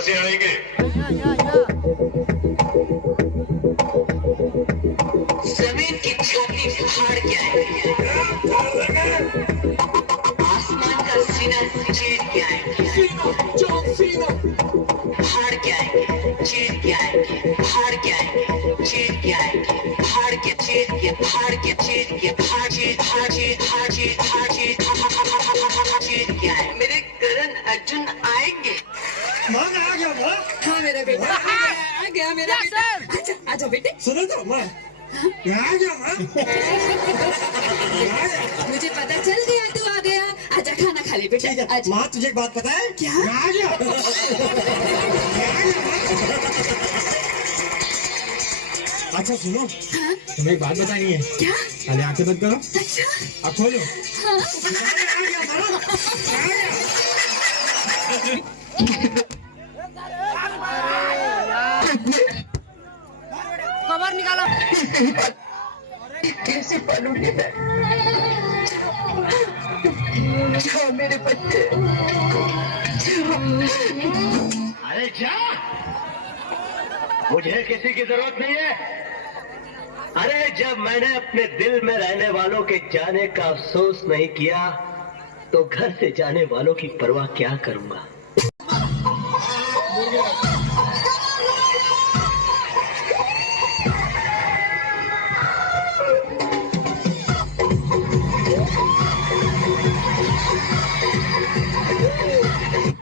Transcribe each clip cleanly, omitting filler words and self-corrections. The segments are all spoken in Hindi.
मजे आएंगे। जमीन की छाती फाड़ के आएंगे, आसमान का सीना चीर के आएंगे, फाड़ के आएंगे, चीर के आएंगे, फाड़ के आएंगे, चीर के आएंगे, फाड़ के चीर के, फाड़ के चीर के, फाड़ चीर फाड़ चीर फाड़ चीर फाड़ चीर चीर के आए मेरे करण अर्जुन आएंगे। माँ आ गया माँ। हाँ मेरा बेटा आ गया मेरा बेटा। आजा बेटे। सुनो तो माँ आ गया माँ। मुझे पता चल गया तू आ गया। आजा खाना खा ले बेटा। आजा। माँ तुझे एक बात पता है क्या? आ गया। अच्छा सुनो, हाँ? तुम्हें एक बात बतानी है। क्या? पहले आंखें बंद करो। अच्छा। अब खोलो। हाँ? आ गया माँ। आ गया। कवर निकालो। कैसे पालूंगी मैं? जाओ मेरे बच्चे। अरे जा, मुझे किसी की जरूरत नहीं है। अरे जब मैंने अपने दिल में रहने वालों के जाने का अफसोस नहीं किया तो घर से जाने वालों की परवाह क्या करूंगा।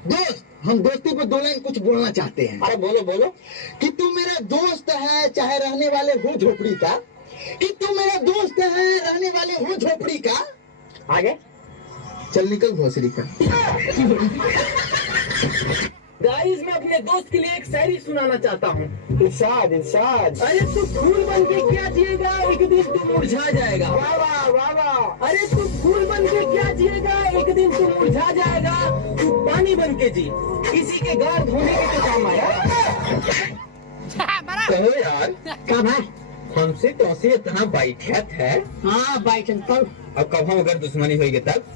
दोस्त, हम दोस्ती पर दो लाइन कुछ बोलना चाहते हैं। अरे बोलो बोलो। कि तू मेरा दोस्त है चाहे रहने वाले हो झोपड़ी का, कि तू मेरा दोस्त है रहने वाले हो झोपड़ी का। आगे चल निकल भोसड़ी का। गाइस मैं अपने दोस्त के लिए एक शायरी सुनाना चाहता हूँ। इरशाद इरशाद। अरे तू फूल बन के क्या जिएगा, एक दिन तू मुरझा जाएगा। वाह वाह वाह वाह। अरे तू फूल बन के क्या जिएगा, एक दिन तू मुरझा जाएगा। तू पानी बन के जी, किसी के गार धोने के तो काम आया। कहो यार क्या भाई, हमसे तो ऐसे इतना बैठत है। हाँ बैठन तब। अब कब हम अगर दुश्मनी होगी तब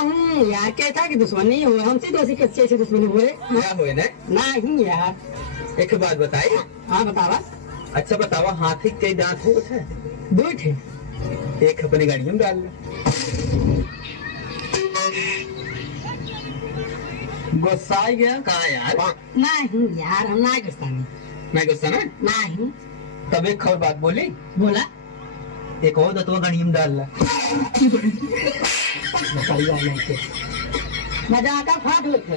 हूँ यार। कैसा की दुश्मनी हुए हमसे, दोषी कच्चे से दुश्मनी हुए क्या हुए ना? नहीं यार। एक बात बताई। हाँ बतावा। अच्छा बतावा, हाथी के दांत हो है? दो थे। एक अपनी गाड़ी में डाल लो। गुस्सा आ गया कहा यार? नहीं यार हम ना गुस्सा नहीं गुस्सा ना नहीं। तब एक खबर बात बोली। बोला। एक और दतवा गाड़ी में डाल ला। मजाक का फाट होते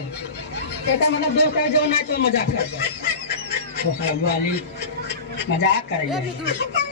ऐसा मतलब दोस्त है जो ना तो मजाक कर वाली मजाक करेंगे।